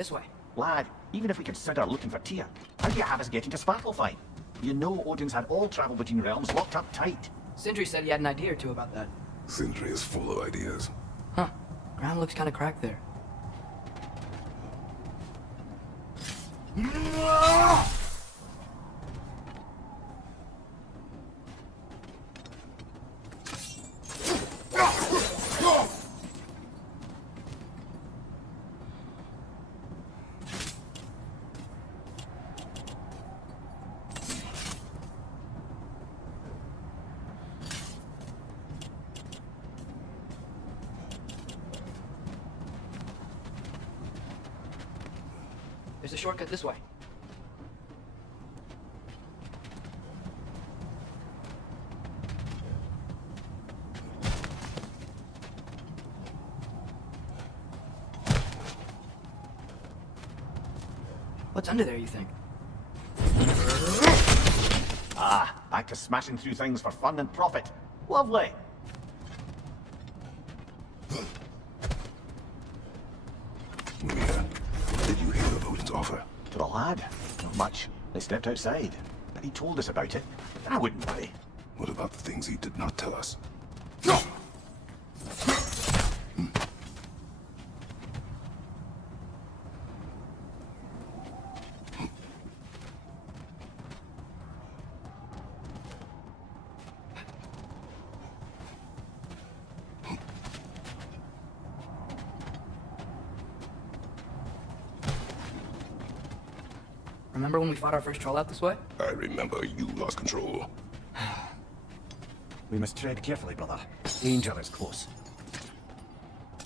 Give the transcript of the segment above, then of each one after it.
This way. Lad, even if we consider looking for Tyr, how do you have us getting to Svartalfheim? You know Odin's had all travel between realms locked up tight. Sindri said he had an idea or two about that. Sindri is full of ideas. Huh. Ground looks kind of cracked there. There's a shortcut this way. What's under there, you think? Ah, back to smashing through things for fun and profit. Lovely. Mia, did you hear of Odin's offer? To the lad? Not much. They stepped outside. But he told us about it. And I wouldn't worry. What about the things he did not tell us? Remember when we fought our first troll out this way? I remember you lost control. We must tread carefully, brother. Danger is close.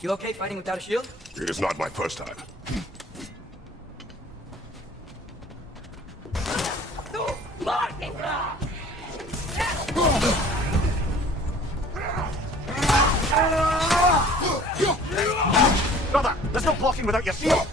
You okay fighting without a shield? It is not my first time. Brother, there's no blocking without your shield!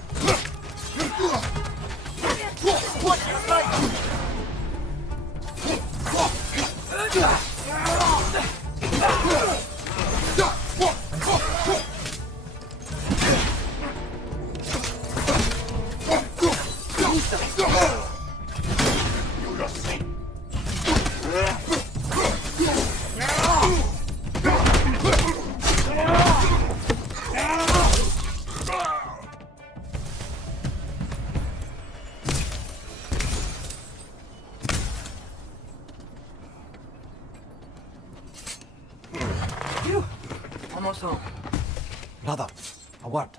Almost home. Brother, a word.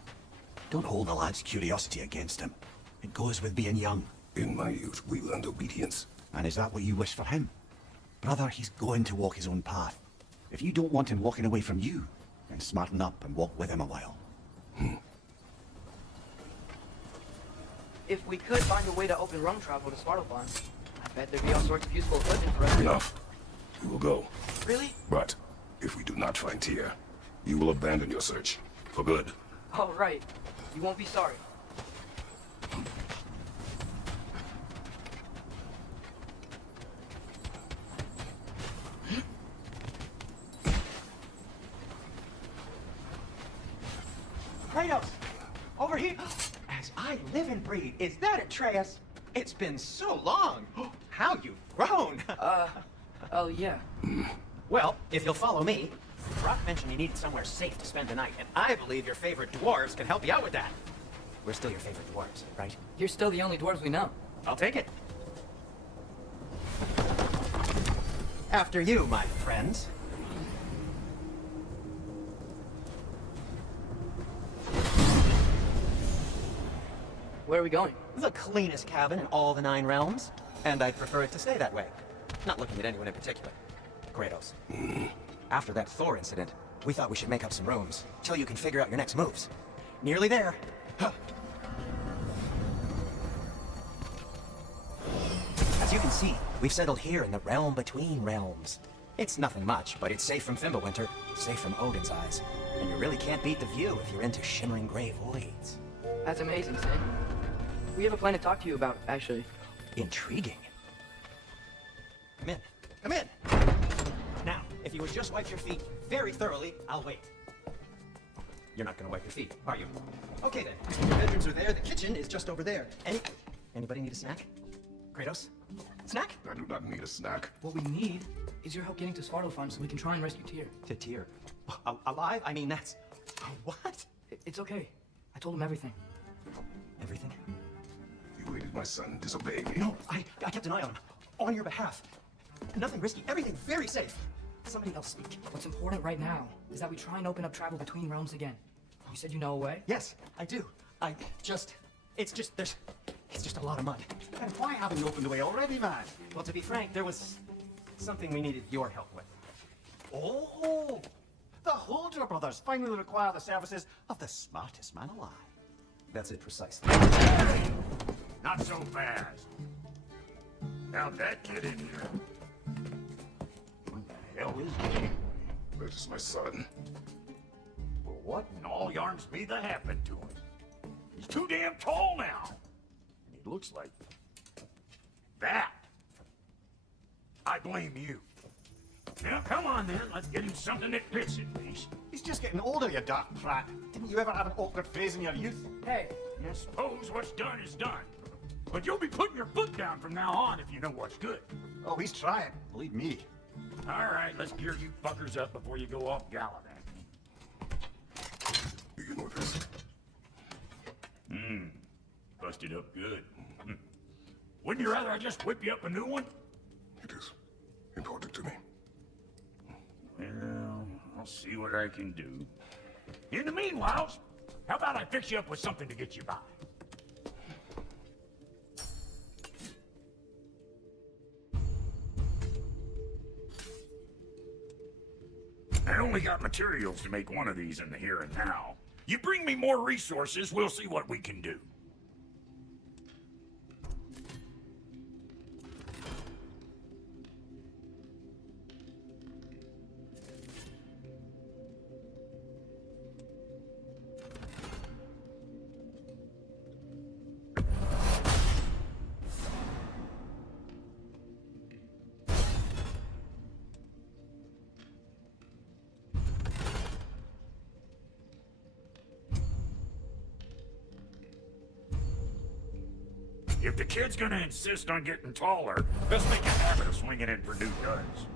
Don't hold the lad's curiosity against him. It goes with being young. In my youth, we learned obedience. And is that what you wish for him? Brother, he's going to walk his own path. If you don't want him walking away from you, then smarten up and walk with him a while. If we could find a way to open rum travel to Svartalfheim, I bet there'd be all sorts of useful equipment for us. Enough. We will go. Really? But if we do not find Tyr, you will abandon your search. For good. Oh, right. You won't be sorry. Kratos! Over here! As I live and breathe, is that Atreus? It's been so long! How you've grown! Oh yeah. Well, if you'll follow me, Brock mentioned you needed somewhere safe to spend the night, and I believe your favorite dwarves can help you out with that. We're still your favorite dwarves, right? You're still the only dwarves we know. I'll take it. After you, my friends. Where are we going? The cleanest cabin in all the 9 realms, and I'd prefer it to stay that way. Not looking at anyone in particular. Kratos. After that Thor incident, we thought we should make up some rooms, till you can figure out your next moves. Nearly there. As you can see, we've settled here in the realm between realms. It's nothing much, but it's safe from Fimbulwinter, safe from Odin's eyes. And you really can't beat the view if you're into shimmering gray voids. That's amazing, Sid. We have a plan to talk to you about, actually. Intriguing. Come in. Come in! Now, if you would just wipe your feet very thoroughly, I'll wait. You're not gonna wipe your feet, are you? Okay then. Your bedrooms are there. The kitchen is just over there. Anybody need a snack? Kratos? Snack? I do not need a snack. What we need is your help getting to Svartalfheim so we can try and rescue Tyr. To Tyr? Alive? I mean, that's... What? It's okay. I told him everything. Everything? You aided my son disobey me. No, I kept an eye on him. On your behalf. Nothing risky. Everything very safe. Somebody else speak. What's important right now is that we try and open up travel between realms again. You said you know a way? Yes, I do. It's just a lot of mud. And why haven't you opened the way already, man? Well, to be frank, there was something we needed your help with. Oh! The Holder brothers finally require the services of the smartest man alive. That's it precisely. Not so fast. How'd that get in here? What the hell is he? That is my son. Well, what in all yarns be that happened to him? He's too damn tall now. And he looks like that. I blame you. Now, come on then. Let's get him something that fits at least. He's just getting older, you dark prat. Didn't you ever have an awkward phase in your youth? Hey, I suppose what's done is done. But you'll be putting your foot down from now on if you know what's good. Oh, he's trying. Believe me. All right, let's gear you fuckers up before you go off gallivanting. You know this. Busted up good. Wouldn't you rather I just whip you up a new one? It is important to me. Well, I'll see what I can do. In the meanwhile, how about I fix you up with something to get you by? I only got materials to make one of these in the here and now. You bring me more resources, we'll see what we can do. If the kid's gonna insist on getting taller, let's make a habit of swinging in for new guns.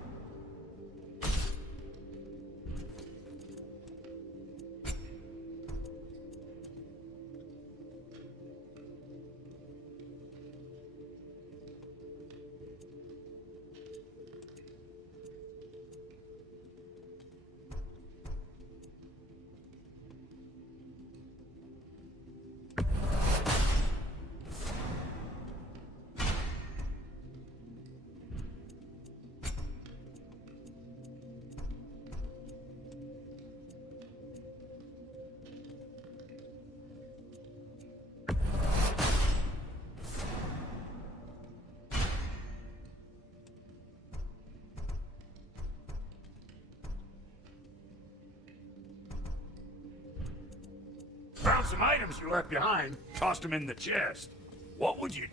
Found some items you left behind, tossed them in the chest. What would you...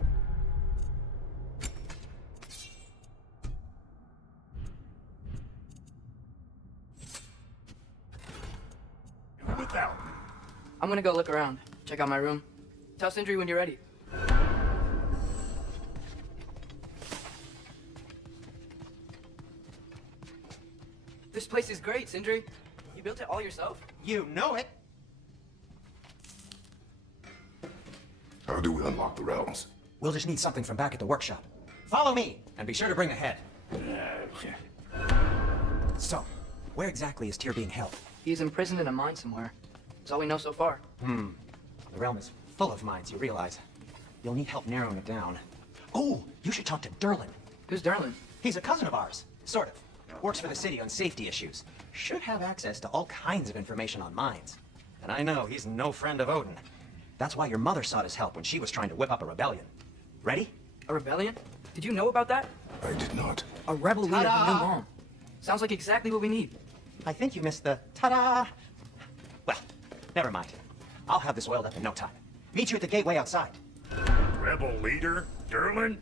do without me? I'm gonna go look around. Check out my room. Tell Sindri when you're ready. This place is great, Sindri. You built it all yourself? You know it. How do we unlock the realms? We'll just need something from back at the workshop. Follow me, and be sure to bring a head. So, where exactly is Tyr being held? He's imprisoned in a mine somewhere. That's all we know so far. The realm is full of mines, you realize. You'll need help narrowing it down. Oh, you should talk to Derlin. Who's Derlin? He's a cousin of ours, sort of. Works for the city on safety issues. Should have access to all kinds of information on mines. And I know he's no friend of Odin. That's why your mother sought his help when she was trying to whip up a rebellion. Ready? A rebellion? Did you know about that? I did not. A rebel leader Ta-da! who knew mom. Sounds like exactly what we need. I think you missed the ta-da. Well, never mind. I'll have this oiled up in no time. Meet you at the gateway outside. Rebel leader? Derlin?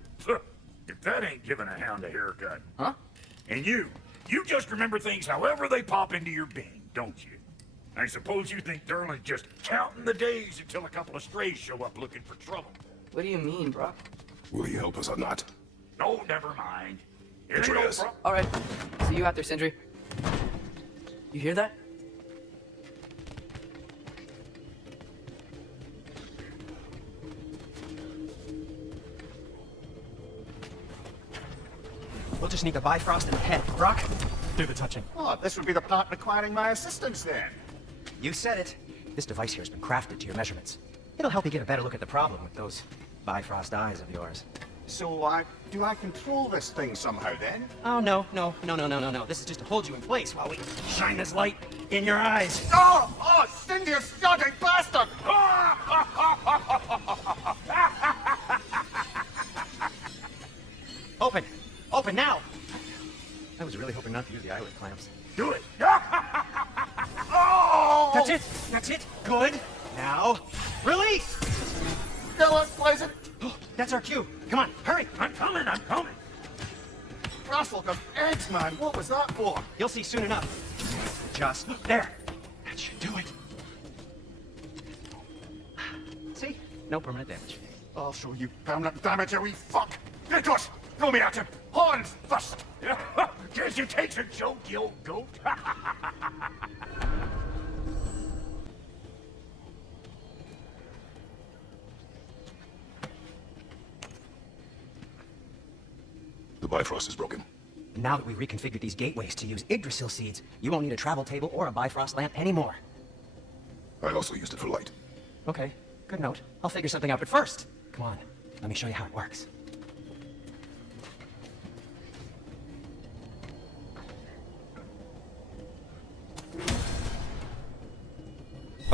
If that ain't giving a hound a haircut. Huh? And you just remember things however they pop into your being, don't you? I suppose you think Derlin's just counting the days until a couple of strays show up looking for trouble. What do you mean, bro? Will he help us or not? No, never mind. It ain't Atreus. no pro- Alright, see you out there, Sindri. You hear that? We'll just need the Bifrost in the head. Brock, do the touching. Oh, this would be the part requiring my assistance then. You said it. This device here has been crafted to your measurements. It'll help you get a better look at the problem with those Bifrost eyes of yours. So, do I control this thing somehow then? Oh, no. This is just to hold you in place while we shine this light in your eyes. Oh! Oh, Cindy, you scolding bastard! Open! Open now! I was really hoping not to use the eyelid clamps. Do it! Oh! That's it! That's it! Good! Now, release! Dylan, plays it! That's our cue. Come on, hurry! I'm coming! Russell, of eggs, man. What was that for? You'll see soon enough. Just there. That should do it. See? No permanent damage. I'll show you permanent damage, you wee fuck! Nicholas, throw me at him! Horns first! Guess you takes a joke, you old goat. The Bifrost is broken. Now that we've reconfigured these gateways to use Yggdrasil seeds, you won't need a travel table or a Bifrost lamp anymore. I also used it for light. Okay, good note. I'll figure something out, but first, come on, let me show you how it works.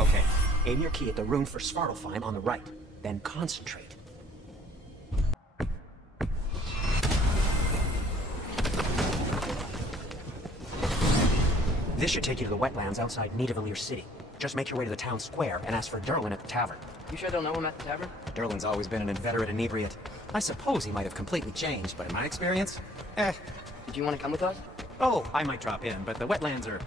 Okay, aim your key at the rune for Svartalfheim on the right, then concentrate. This should take you to the wetlands outside Nidavellir City. Just make your way to the town square and ask for Derlin at the tavern. You sure they'll know him at the tavern? Derlin's always been an inveterate inebriate. I suppose he might have completely changed, but in my experience, Did you want to come with us? Oh, I might drop in, but the wetlands are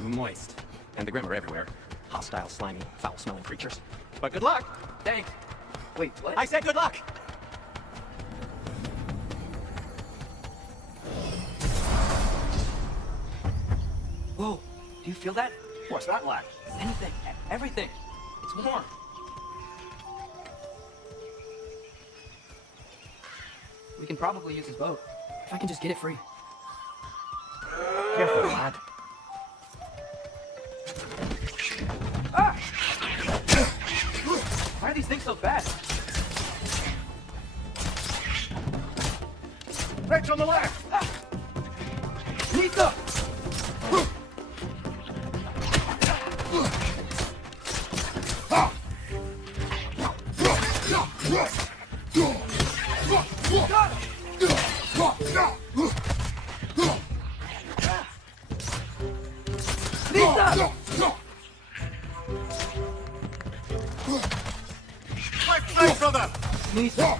moist. And the Grim are everywhere. Hostile, slimy, foul-smelling creatures. But good luck! Thanks. Wait, what? I said good luck! Whoa, do you feel that? What's that like? Anything, everything. It's warm. We can probably use his boat. If I can just get it free. Careful, lad. Ah! Why are these things so fast? Right on the left! Ah! Nita! Right, brother! Nita!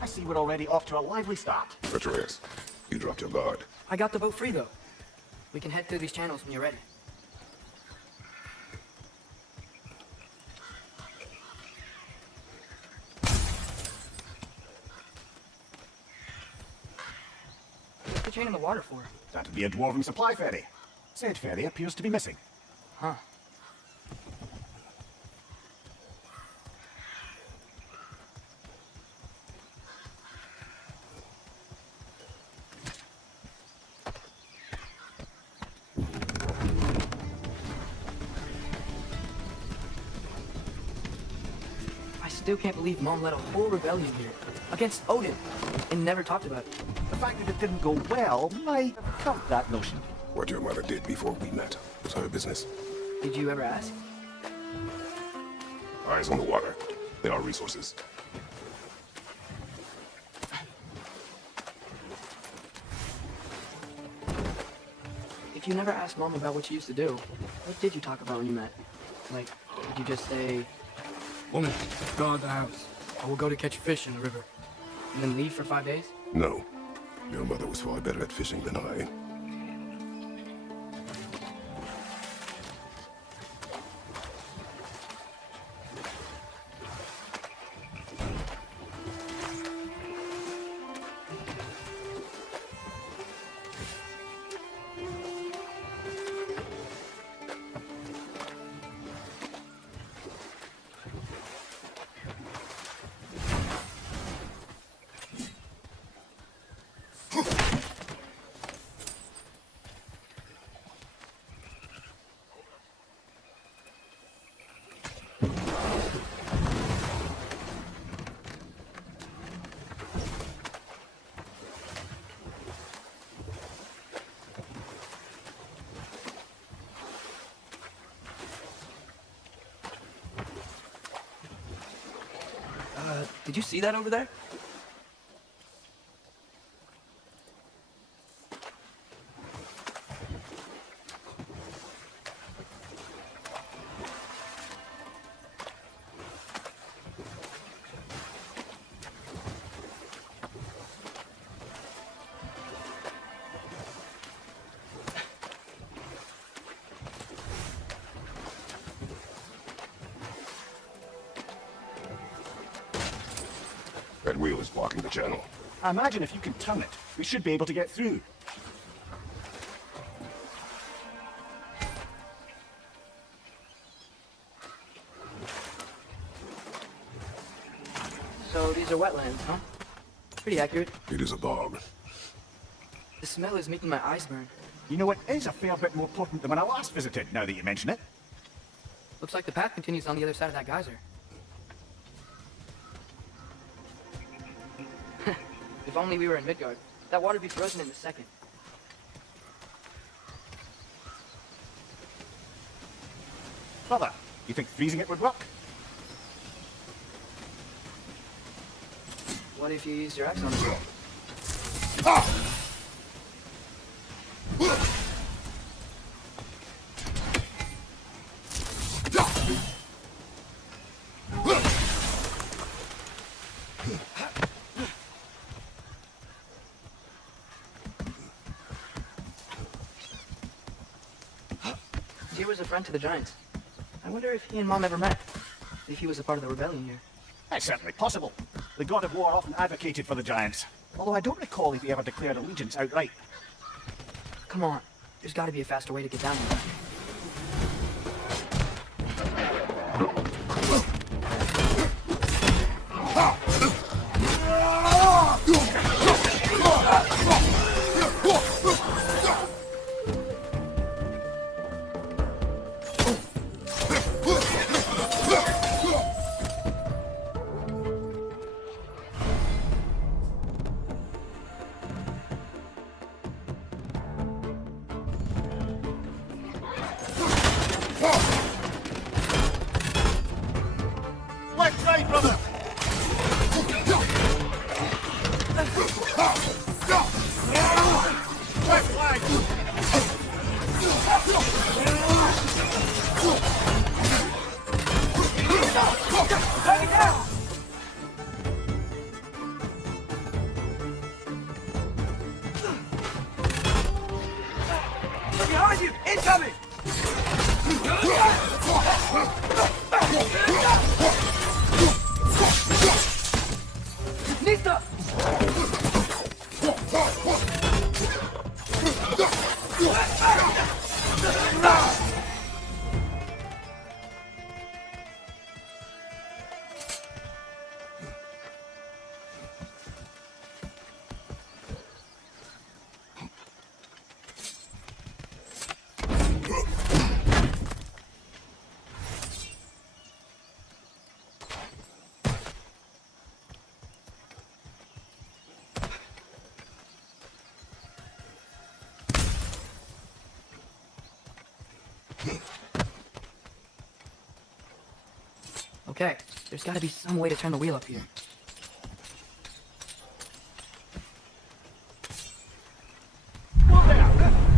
I see we're already off to a lively start. Atreus, you dropped your guard. I got the boat free though. We can head through these channels when you're ready. What's the chain in the water for? That'd be a dwarven supply ferry. Said ferry appears to be missing. Huh. I still can't believe Mom led a whole rebellion here against Odin and never talked about it. The fact that it didn't go well might have trumped that notion. What your mother did before we met was her business. Did you ever ask? Eyes on the water. There are resources. If you never asked Mom about what you used to do, what did you talk about when you met? Like, did you just say, "Woman, guard the house. I will go to catch fish in the river," and then leave for 5 days? No. Your mother was far better at fishing than I. Did you see that over there? That wheel is blocking the channel. I imagine if you can turn it, we should be able to get through. So these are wetlands, huh? Pretty accurate. It is a bog. The smell is making my eyes burn. You know, it is a fair bit more potent than when I last visited, now that you mention it. Looks like the path continues on the other side of that geyser. If only we were in Midgard. That water would be frozen in a second. Brother, you think freezing it would work? What if you used your axe on it? Tyr was a friend to the Giants. I wonder if he and Mom ever met. If he was a part of the rebellion here. That's certainly possible. The god of war often advocated for the giants, although I don't recall if he ever declared allegiance outright. Come on. There's got to be a faster way to get down there. Left side, brother! Left flank! Behind you! Incoming! Nista! Okay, there's gotta be some way to turn the wheel up here. Whoa there!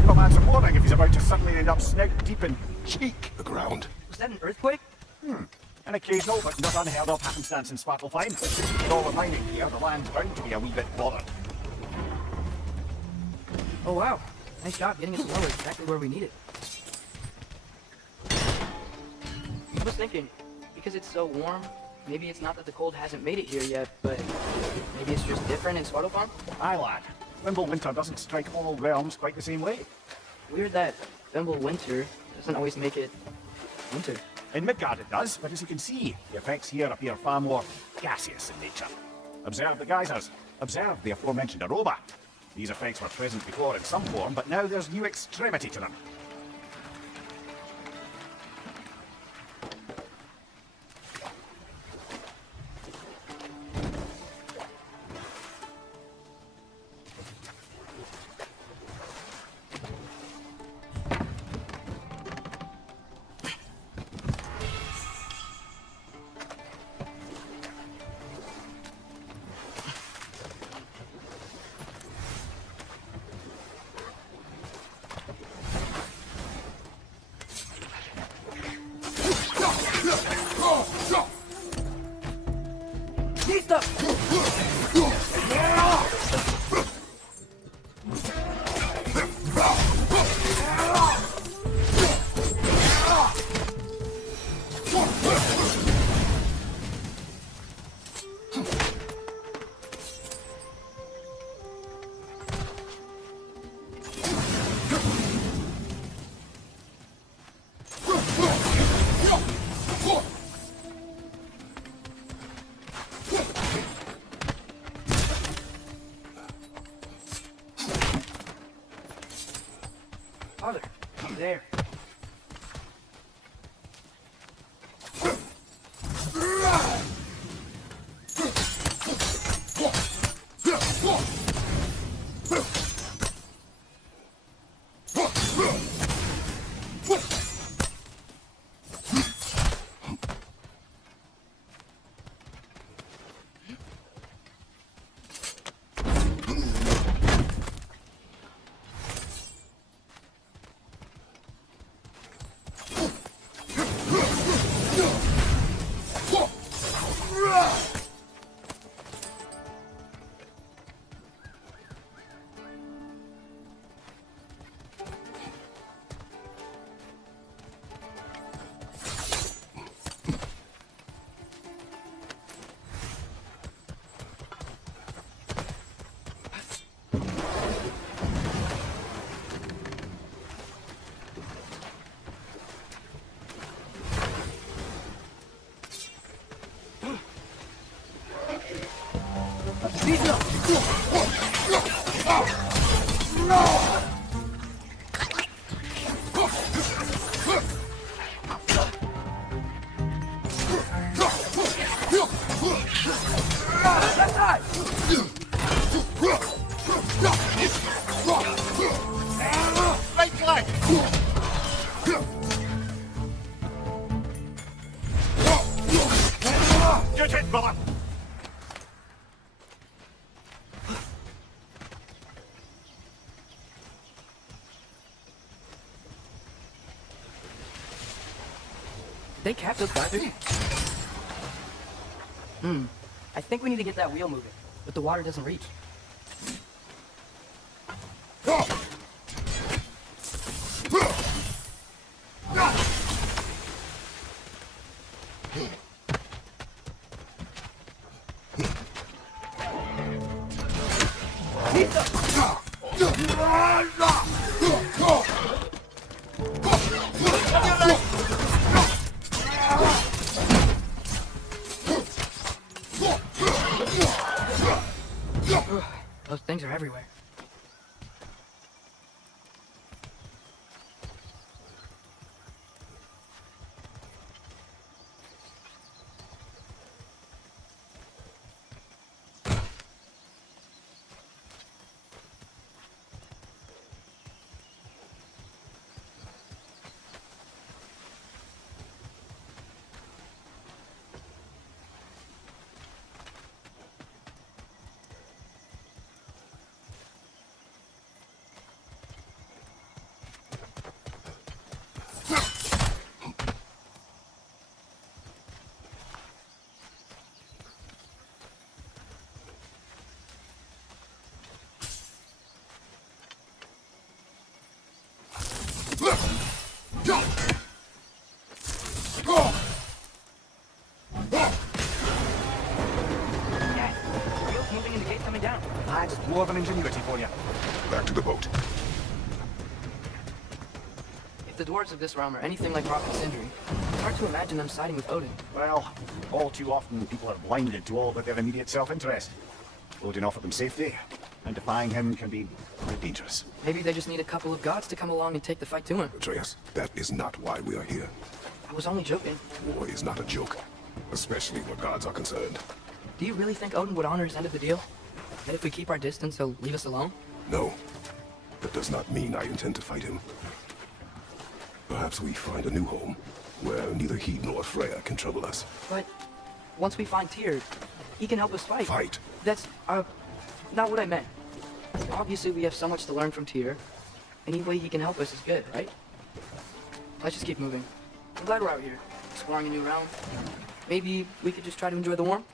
Give a man some warning if he's about to suddenly end up snout deep in cheek. The ground. Was that an earthquake? An occasional but not unheard of happenstance in Svartalfheim. With all the mining here, the land's bound to be a wee bit bothered. Oh wow, nice job getting us lower exactly where we need it. I was thinking, because it's so warm, maybe it's not that the cold hasn't made it here yet, but maybe it's just different in Svartalfheim? Aye, lad. Wimble winter doesn't strike all realms quite the same way. Weird that Vimble winter doesn't always make it winter. In Midgard it does, but as you can see, the effects here appear far more gaseous in nature. Observe the geysers. Observe the aforementioned aroma. These effects were present before in some form, but now there's new extremity to them. Father, there. Right leg! Good hit, brother! They capped those batteries? I think we need to get that wheel moving, but the water doesn't reach. Those things are everywhere. Yes, wheels moving and the gate coming down. That's more of an ingenuity for you. Back to the boat. If the dwarves of this realm are anything like Rock and Sindri, it's hard to imagine them siding with Odin. Well, all too often people are blinded to all but their immediate self-interest. Odin offered them safety, and defying him can be quite dangerous. Maybe they just need a couple of gods to come along and take the fight to him. Atreus, that is not why we are here. I was only joking. War is not a joke, especially where gods are concerned. Do you really think Odin would honor his end of the deal? That if we keep our distance, he'll leave us alone? No, that does not mean I intend to fight him. Perhaps we find a new home, where neither he nor Freya can trouble us. But once we find Tyr, he can help us fight. Fight? That's, not what I meant. Obviously, we have so much to learn from Tyr. Any way he can help us is good, right? Let's just keep moving. I'm glad we're out here, exploring a new realm. Maybe we could just try to enjoy the warmth?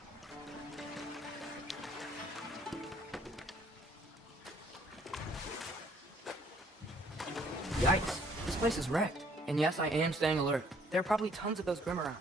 Yikes. This place is wrecked. And yes, I am staying alert. There are probably tons of those Grim around.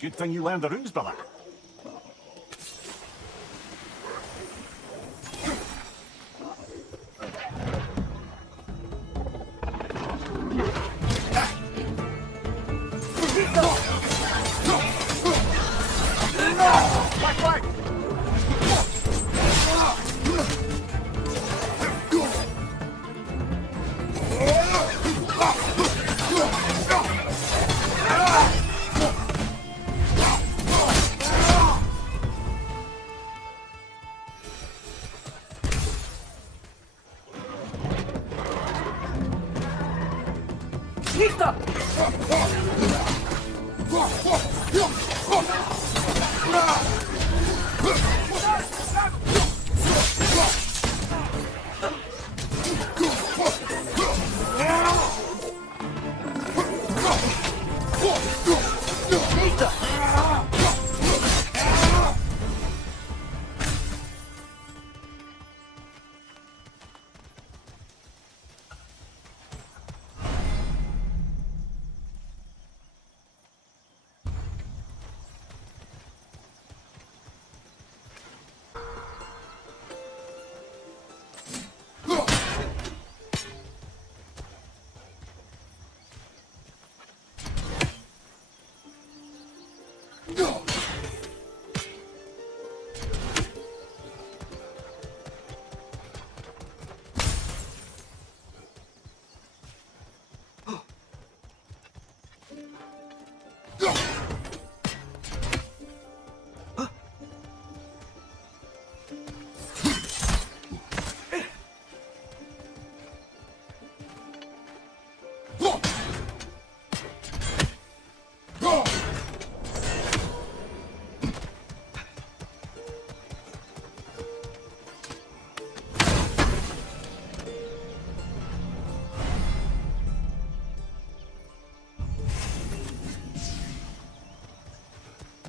Good thing you learned the runes, brother.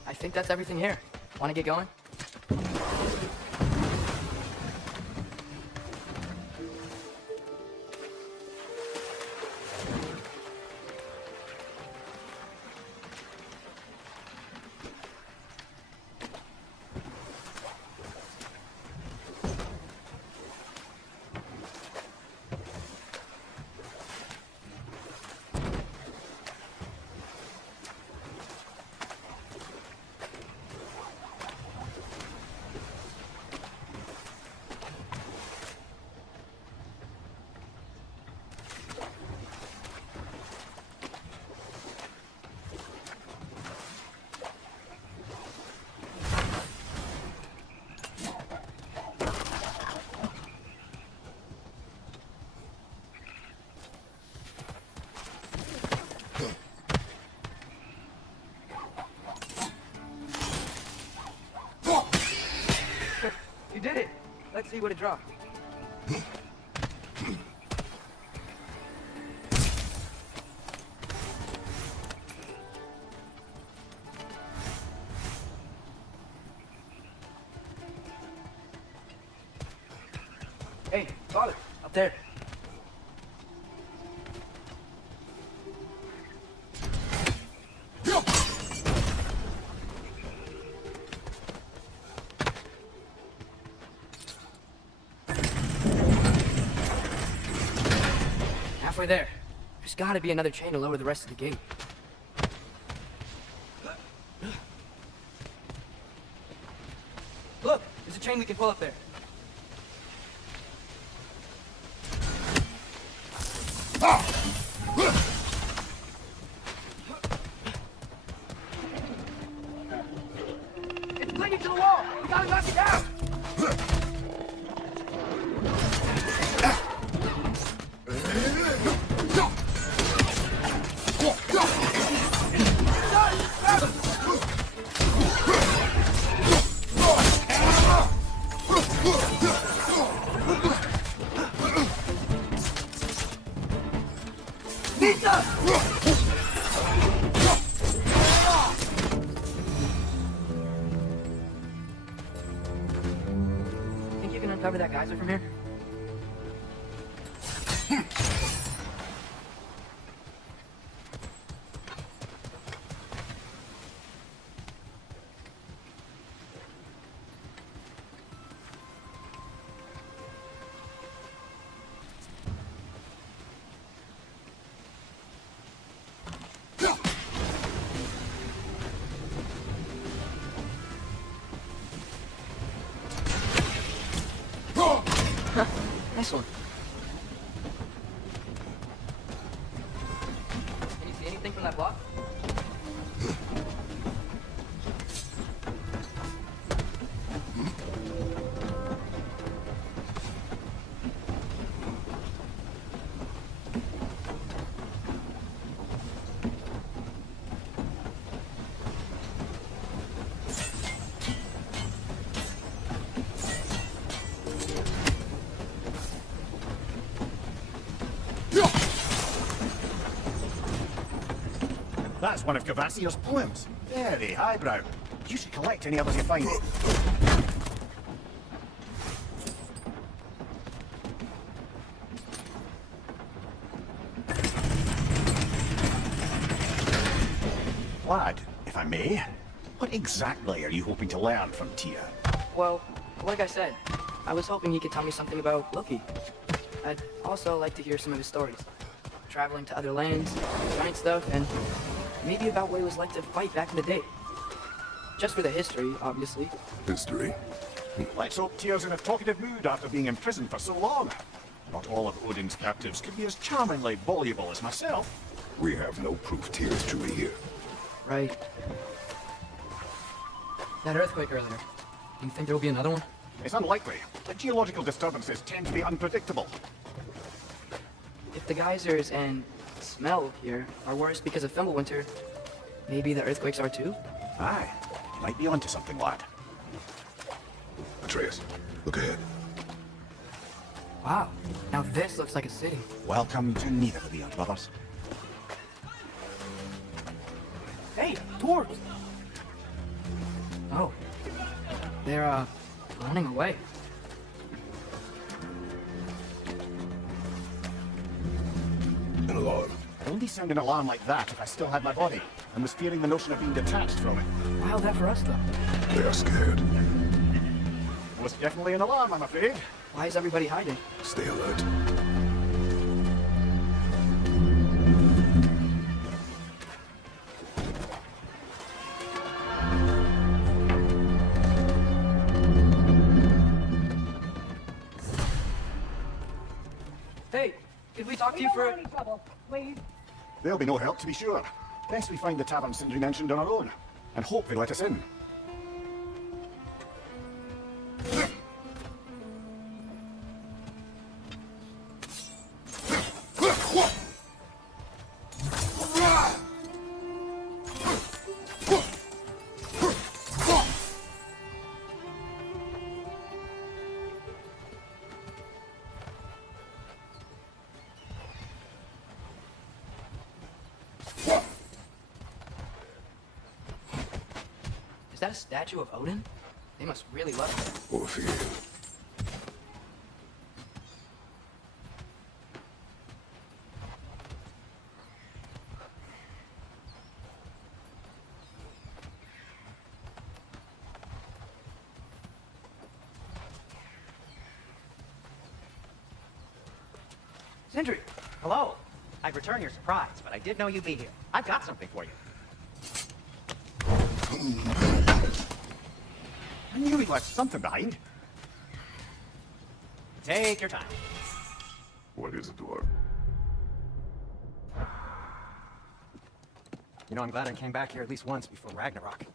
I think that's everything here. Want to get going? You did it! Let's see what it dropped. Hey, Father, up there. Halfway there. There's gotta be another chain to lower the rest of the gate. train we can pull up there. It's clinging to the wall! We gotta knock it down! Think you can uncover that geyser from here? Nice one. Can you see anything from that block? That's one of Cavassier's poems. Very highbrow. You should collect any others you find. Lad, if I may, what exactly are you hoping to learn from Tia? Well, like I said, I was hoping he could tell me something about Loki. I'd also like to hear some of his stories. Traveling to other lands, giant stuff, and maybe about what it was like to fight back in the day. Just for the history, obviously. History. Let's hope Tia's in a talkative mood after being imprisoned for so long. Not all of Odin's captives can be as charmingly voluble as myself. We have no proof Tyr's truly here. Right. That earthquake earlier. Do you think there will be another one? It's unlikely. The geological disturbances tend to be unpredictable. If the geysers and smell here are worse because of Fimbulwinter, maybe the earthquakes are too? Aye, you might be onto something, lad. Atreus, look ahead. Wow, now this looks like a city. Welcome to neither of the young brothers. Hey, dwarves! Oh, they're, running away. An alarm. I'd only sound an alarm like that if I still had my body, and was fearing the notion of being detached from it. Why all that for us, though? They are scared. It was definitely an alarm, I'm afraid. Why is everybody hiding? Stay alert. Hey, could we talk to you for... Any trouble, please. There'll be no help, to be sure. Best we find the tavern Sindri mentioned on our own, and hope they let us in. Is that a statue of Odin? They must really love him. Or fear. Sindri! Hello. I'd return your surprise, but I did know you'd be here. I've got something for you. I knew he'd left something behind. Take your time. What is it, dwarf? You know, I'm glad I came back here at least once before Ragnarok.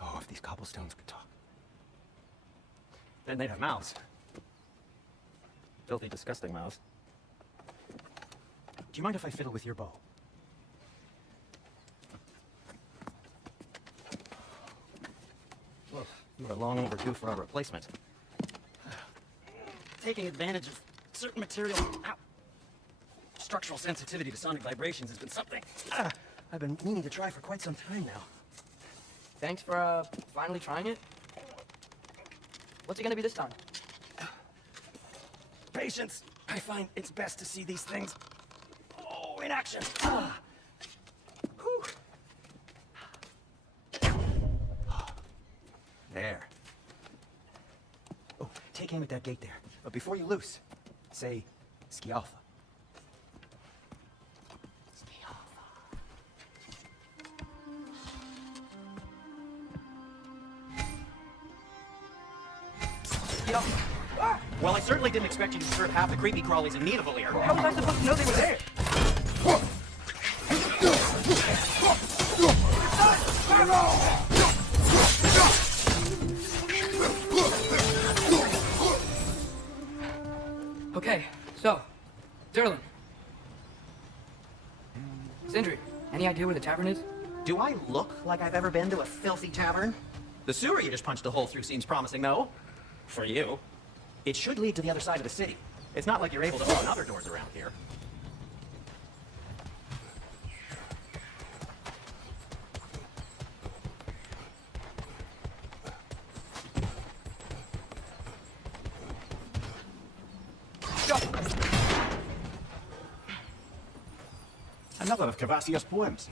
Oh, if these cobblestones could talk. Then they'd have mouths. Filthy, disgusting mouths. Do you mind if I fiddle with your bow? Well, you are long overdue for a replacement. Taking advantage of certain material structural sensitivity to sonic vibrations has been something I've been meaning to try for quite some time now. Thanks for finally trying it. What's it gonna be this time? Patience. I find it's best to see these things in action. Whew. There. Oh, take aim at that gate there. But before you loose, say Ski Alpha. Ski Alpha. Well, I certainly didn't expect you to disturb half the creepy crawlies in Nidavellir. How was I supposed to know they were there? Okay, so, Derlin. Sindri, any idea where the tavern is? Do I look like I've ever been to a filthy tavern? The sewer you just punched a hole through seems promising, though. For you. It should lead to the other side of the city. It's not like you're able to open other doors around here. Another of Cavassia's poems.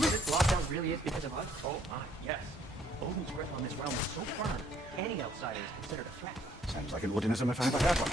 This lockdown really is because of us? Oh my, yes. Odin's grip on this realm is so firm, any outsider is considered a threat. Sounds like an Odinism if I ever heard one.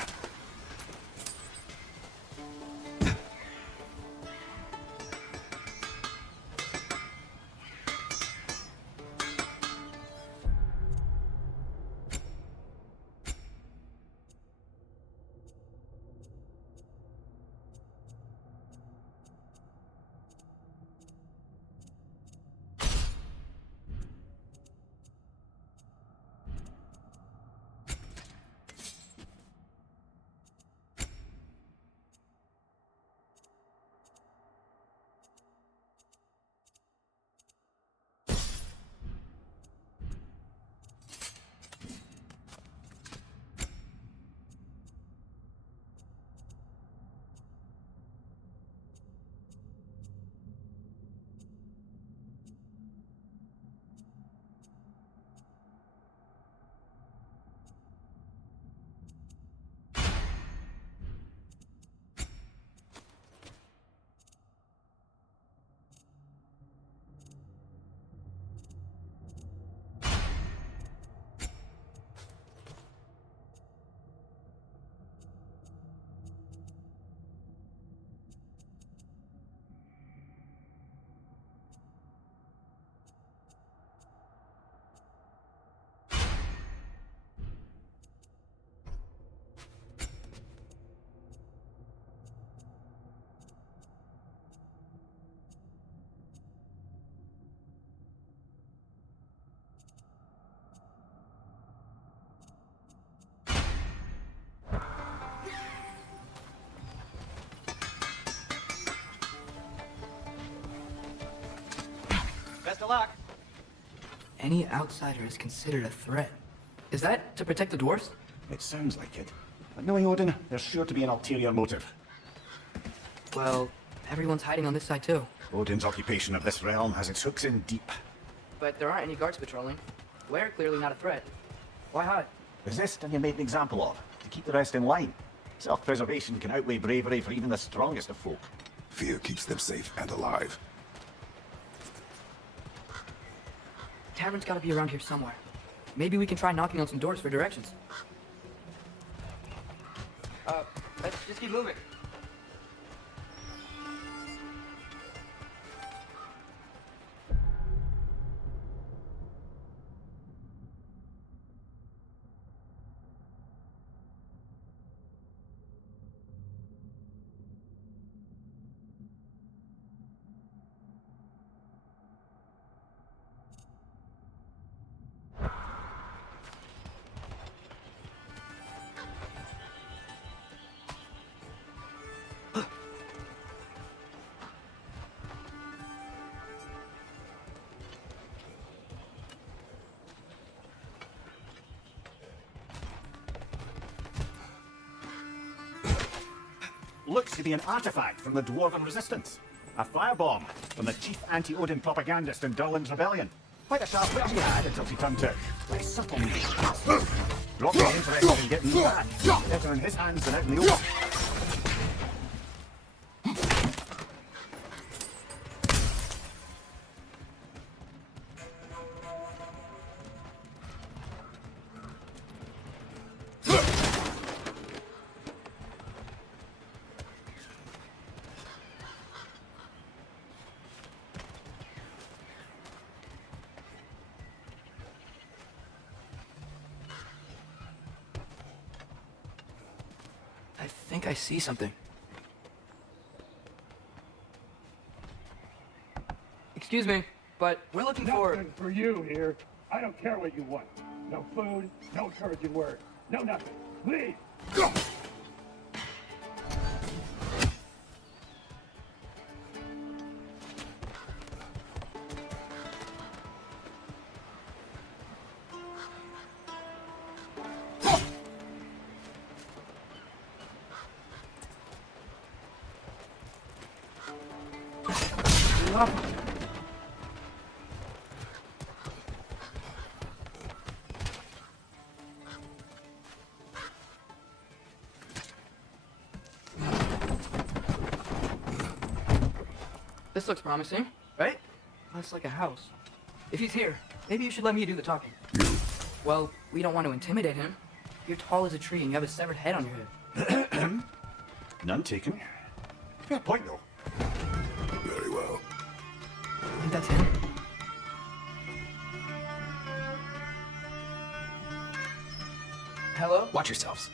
Best of luck. Any outsider is considered a threat. Is that to protect the dwarfs? It sounds like it. But knowing Odin, there's sure to be an ulterior motive. Well, everyone's hiding on this side too. Odin's occupation of this realm has its hooks in deep. but there aren't any guards patrolling. We're clearly not a threat. Why hide? Resist and you're made an example of, to keep the rest in line. Self-preservation can outweigh bravery for even the strongest of folk. Fear keeps them safe and alive. Tavern's gotta be around here somewhere. Maybe we can try knocking on some doors for directions. Let's just keep moving. Looks to be an artifact from the Dwarven Resistance. A firebomb from the chief anti-Odin propagandist in Durlin's rebellion. Quite a sharp wit he had until she turned to very subtle means. Dropped the interest in getting back. Better in his hands than out in the open. I think I see something. Excuse me, but we're looking for... Nothing for you here. I don't care what you want. No food, no encouraging word, no nothing. Leave! Go! This looks promising, right? Looks like a house. If he's here, maybe you should let me do the talking. Well, we don't want to intimidate him. You're tall as a tree and you have a severed head on your head. None taken. Fair point, though. Very well. I think that's him. Hello? Watch yourselves.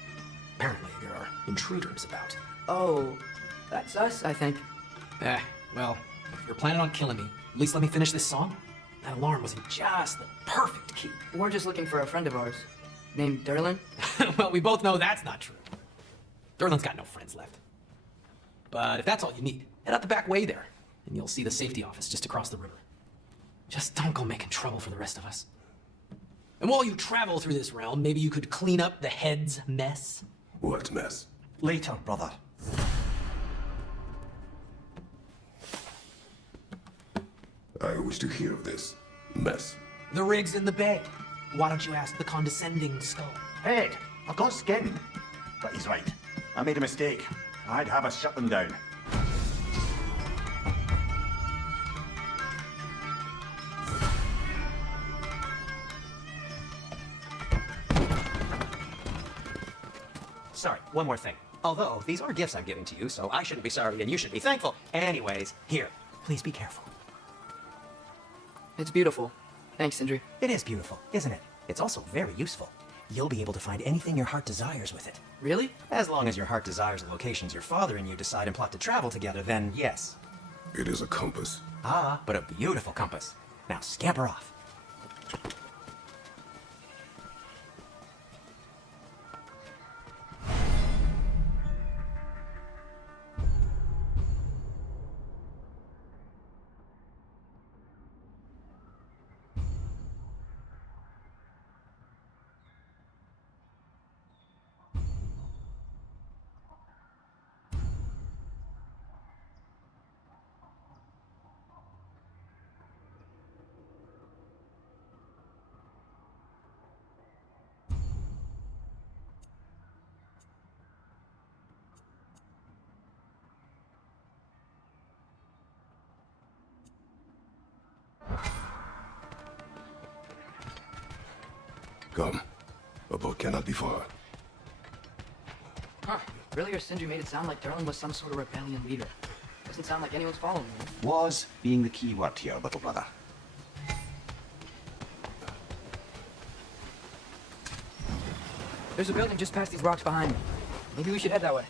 Apparently there are intruders about. Oh, that's us, I think. Well, if you're planning on killing me, at least let me finish this song. That alarm was in just the perfect key. We're just looking for a friend of ours, named Durlin. Well, we both know that's not true. Durlin's got no friends left. But if that's all you need, head out the back way there, and you'll see the safety office just across the river. Just don't go making trouble for the rest of us. And while you travel through this realm, maybe you could clean up the head's mess. What mess? Later, brother. I wish to hear of this mess. The rig's in the bay. Why don't you ask the condescending skull? Head, I've got skin. But he's right. I made a mistake. I'd have us shut them down. Sorry, one more thing. Although, these are gifts I'm giving to you, so I shouldn't be sorry and you should be thankful. Anyways, here, please be careful. It's beautiful. Thanks, Sindri. It is beautiful, isn't it? It's also very useful. You'll be able to find anything your heart desires with it. Really? As long as your heart desires the locations your father and you decide and plot to travel together, then yes. It is a compass. Ah, but a beautiful compass. Now scamper off. Come. A boat cannot be far. Huh. Earlier, Sindri made it sound like Durlin was some sort of rebellion leader. Doesn't sound like anyone's following him. Was being the key word here, little brother. There's a building just past these rocks behind me. Maybe we should head that way.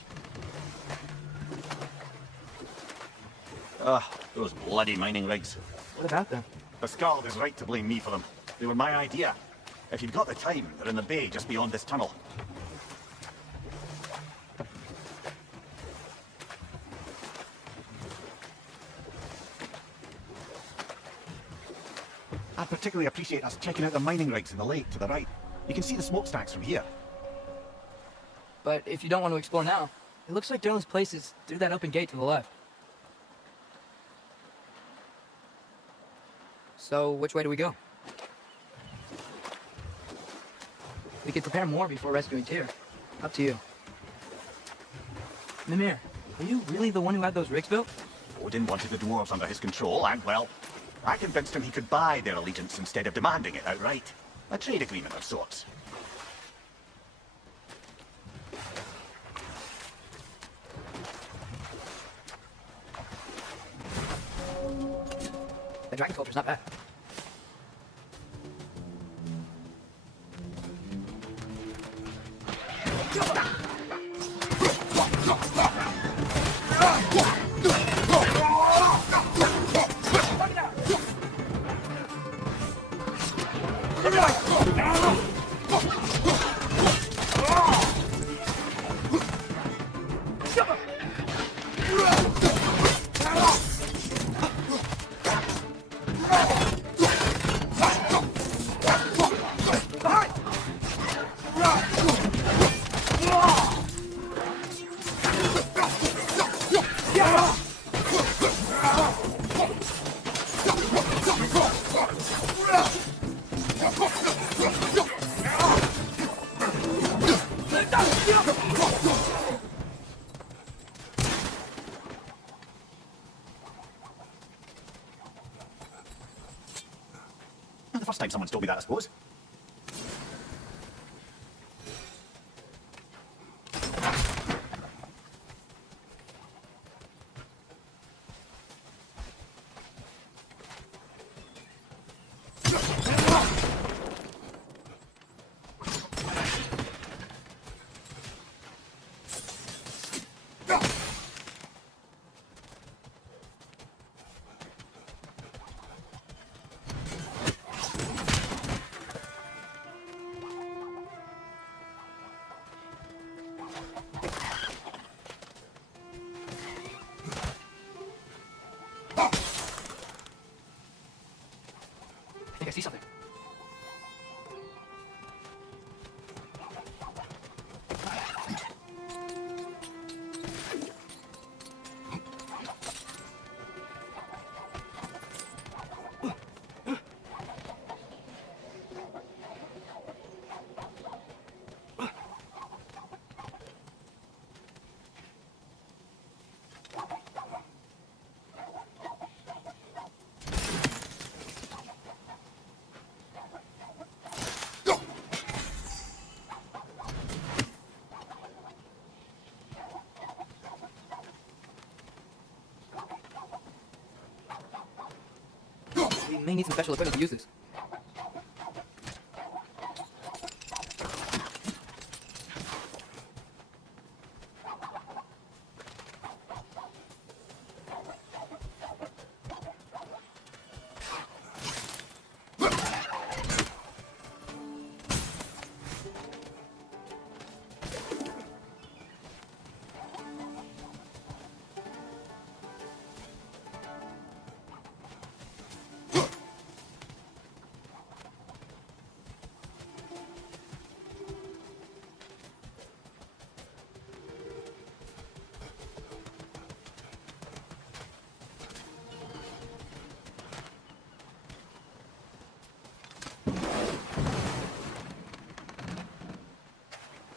Ugh, those bloody mining rigs. What about them? The Skald is right to blame me for them. They were my idea. If you've got the time, they're in the bay just beyond this tunnel. I'd particularly appreciate us checking out the mining rigs in the lake to the right. You can see the smokestacks from here. But if you don't want to explore now, it looks like Durlin's place is through that open gate to the left. So, which way do we go? We could prepare more before rescuing Tyr. Up to you. Mimir, are you really the one who had those rigs built? Odin wanted the dwarves under his control, and, well, I convinced him he could buy their allegiance instead of demanding it outright. A trade agreement of sorts. The dragon sculpture's not bad. Not the first time someone's told me that, I suppose. I think I see something. We may need some special equipment to use this.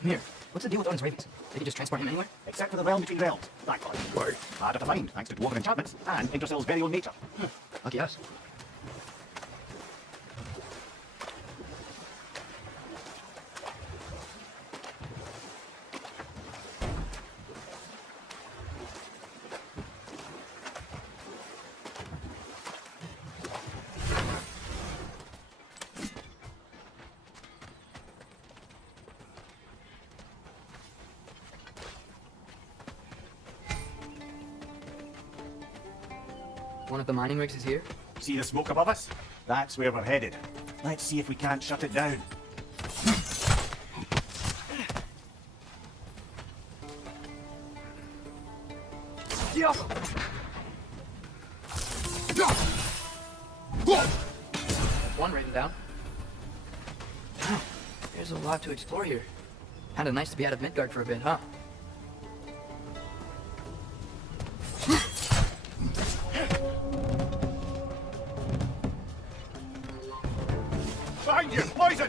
Here, what's the deal with Odin's ravens? They can just transport him anywhere? Except for the realm between realms, thankfully. Why? Harder to find, thanks to dwarven enchantments and Yggdrasil's very own nature. Lucky us. one of the mining rigs is here? See the smoke above us? That's where we're headed. Let's see if we can't shut it down. One rated down. Wow, there's a lot to explore here. Kinda nice to be out of Midgard for a bit, huh? Behind you! Poison!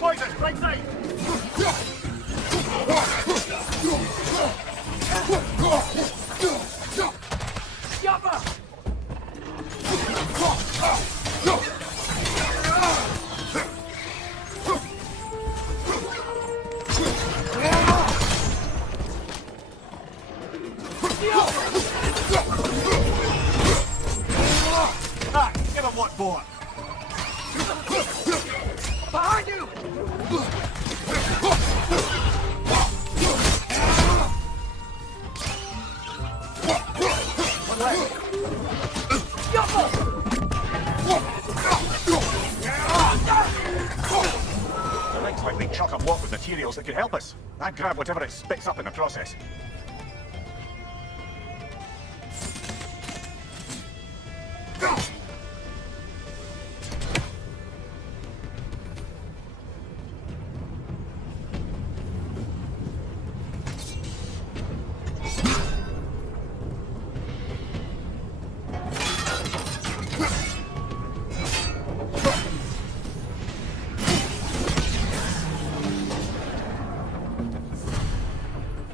Poison! Right side! Ah, give him what for? Behind you! One left. Looks like they chuck a block with materials that could help us. I'd grab whatever it spits up in the process.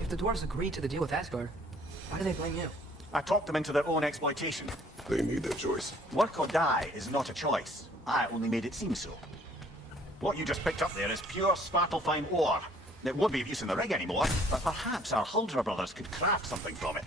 If the dwarves agreed to the deal with Asgard, why do they blame you? I talked them into their own exploitation. They made their choice. Work or die is not a choice. I only made it seem so. What you just picked up there is pure Svartalfheim ore. It won't be of use in the rig anymore, but perhaps our Huldra brothers could craft something from it.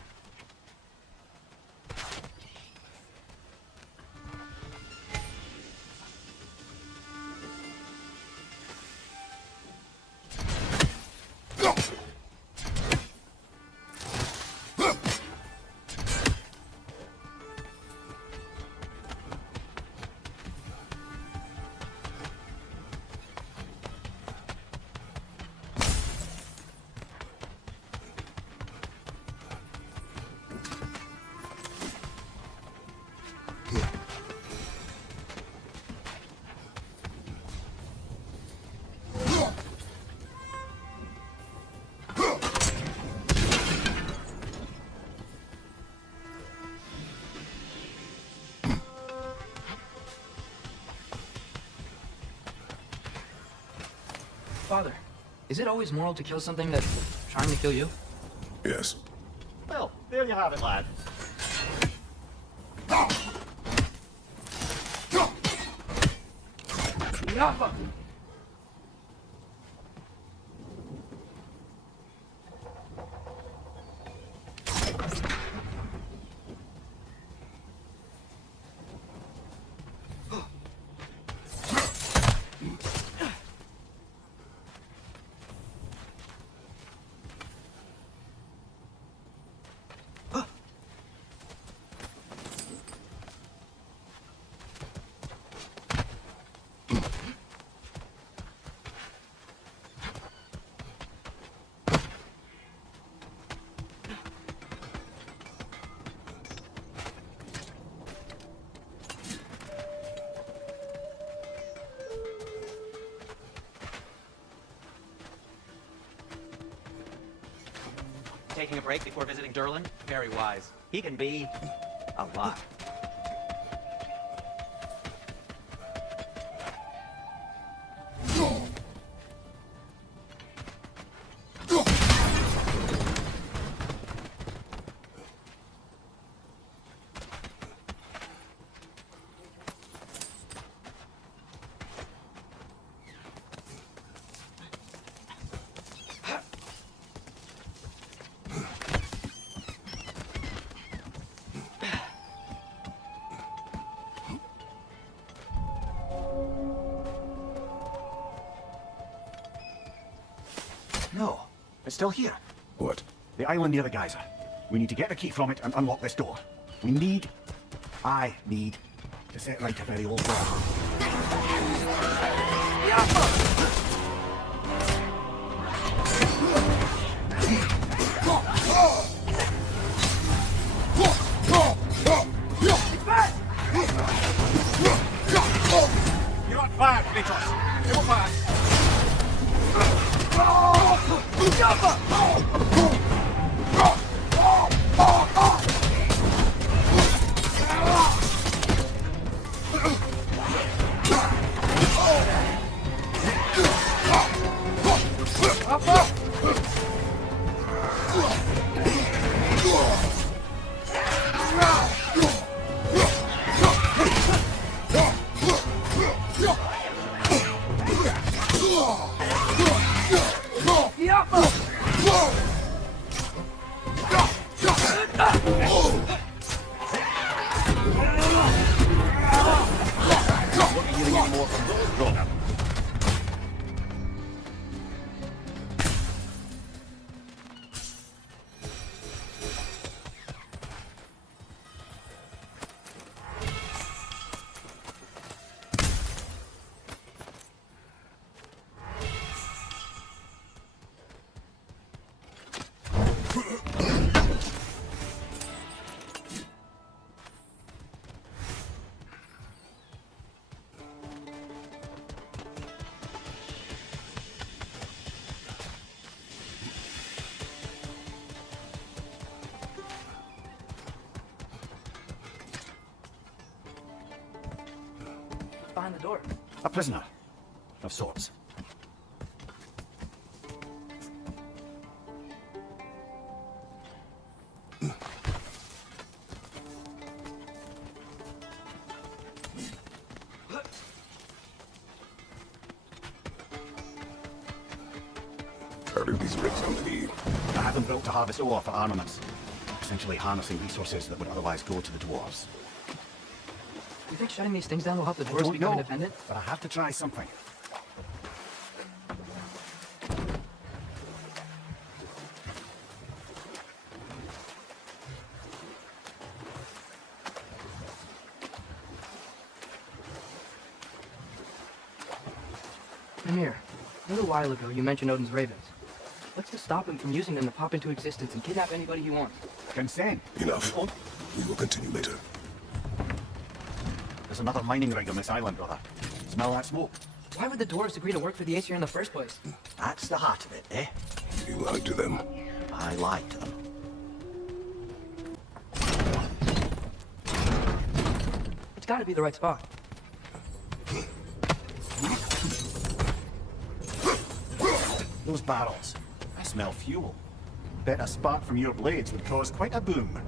Father, is it always moral to kill something that's trying to kill you? Yes. Well, there you have it, lad. Yappa! Taking a break before visiting Durlin? Very wise. He can be a lot. No, it's still here. What? The island near the geyser. We need to get the key from it and unlock this door. I need to set right a very old door. You're on fire, Kratos! You're on fire! Behind the door. A prisoner. Of sorts. How do these rigs come to be? I have them built to harvest ore for armaments. Essentially harnessing resources that would otherwise go to the dwarves. You think shutting these things down will help the I dwarves don't become know, independent? but I have to try something. Amir, a little while ago you mentioned Odin's ravens. What's to stop him from using them to pop into existence and kidnap anybody he wants? Consent. Enough. We will continue later. There's another mining rig on this island, brother. Smell that smoke? Why would the dwarves agree to work for the Aesir in the first place? That's the heart of it, eh? You lied to them. I lied to them. It's gotta be the right spot. Those barrels. I smell fuel. Bet a spark from your blades would cause quite a boom.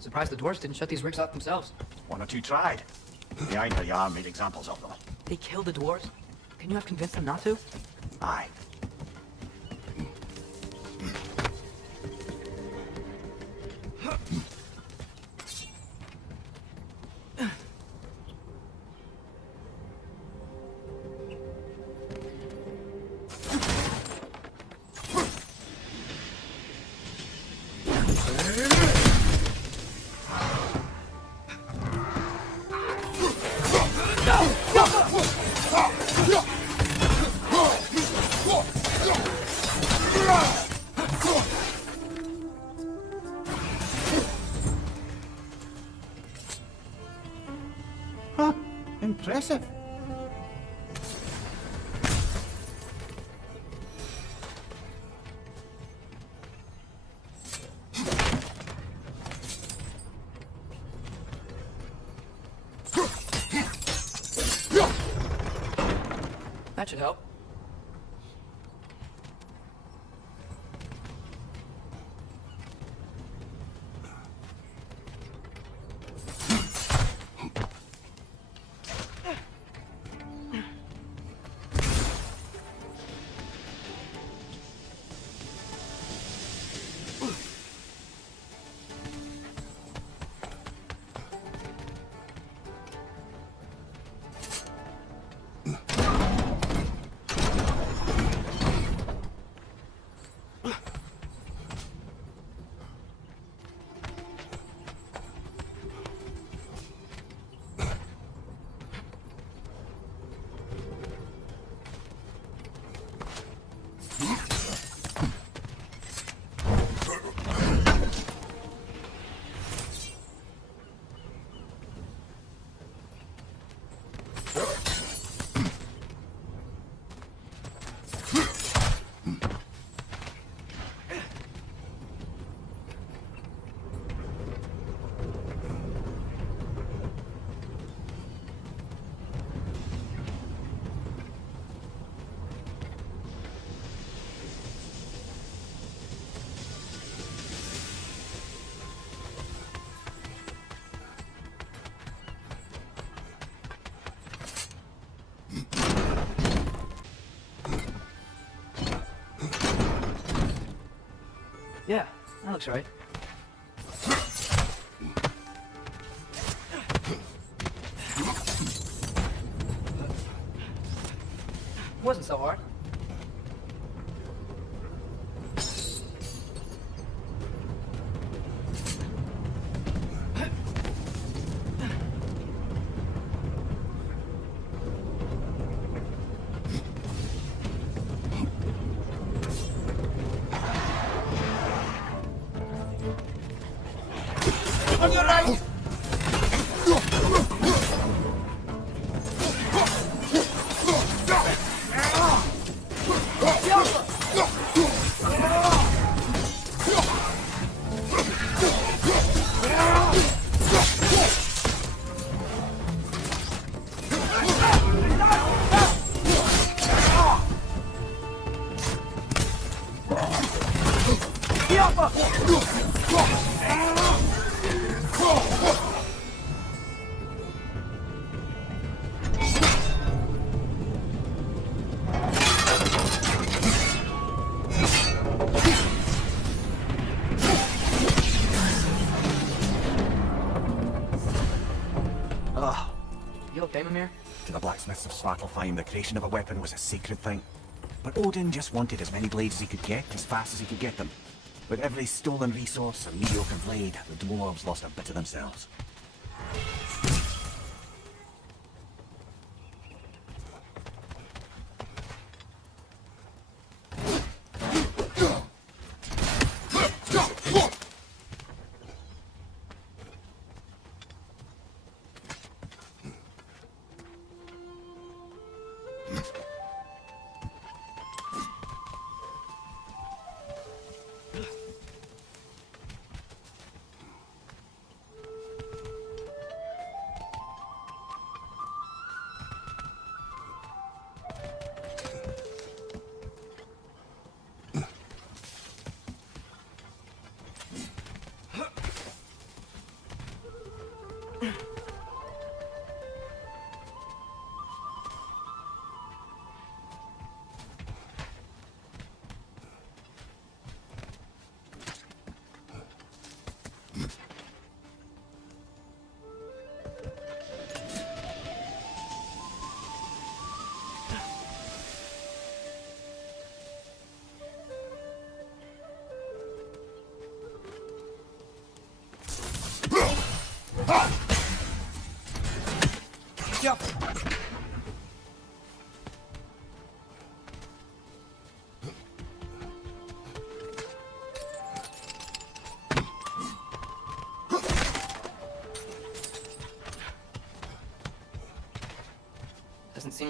Surprised the dwarves didn't shut these rigs off themselves. One or two tried. The Einherjar made examples of them. They killed the dwarves? Can you have convinced them not to? Aye. Huh, impressive. That should help. Yeah, that looks right. Wasn't so hard. On your right! You okay, Mimir? To the blacksmiths of Svartalfheim, the creation of a weapon was a sacred thing. But Odin just wanted as many blades as he could get, as fast as he could get them. With every stolen resource and mediocre blade, the dwarves lost a bit of themselves.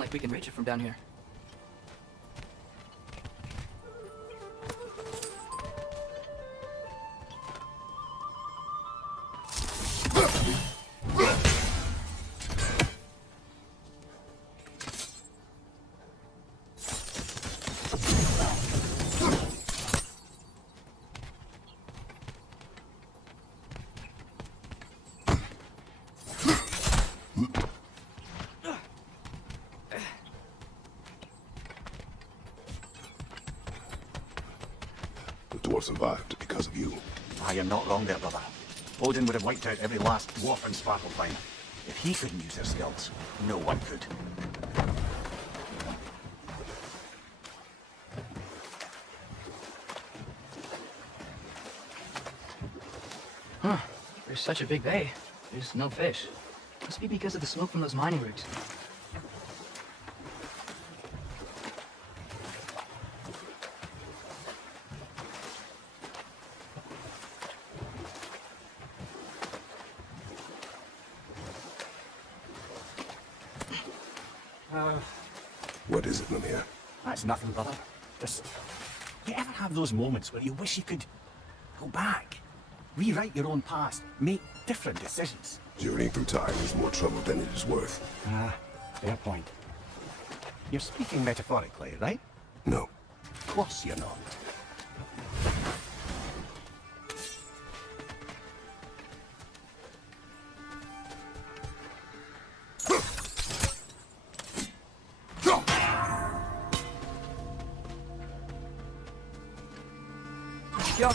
like we can reach it from down here. The dwarf survived because of you. Ah, you're not wrong there, brother. Odin would have wiped out every last dwarf in Svartalfheim. If he couldn't use their skills, no one could. Huh. There's such a big bay. There's no fish. Must be because of the smoke from those mining rigs. What is it, Mimir? That's nothing, brother. Just, you ever have those moments where you wish you could go back, rewrite your own past, make different decisions? Journeying through time is more trouble than it is worth. Ah, fair point. You're speaking metaphorically, right? No. Of course you're not. Yeah.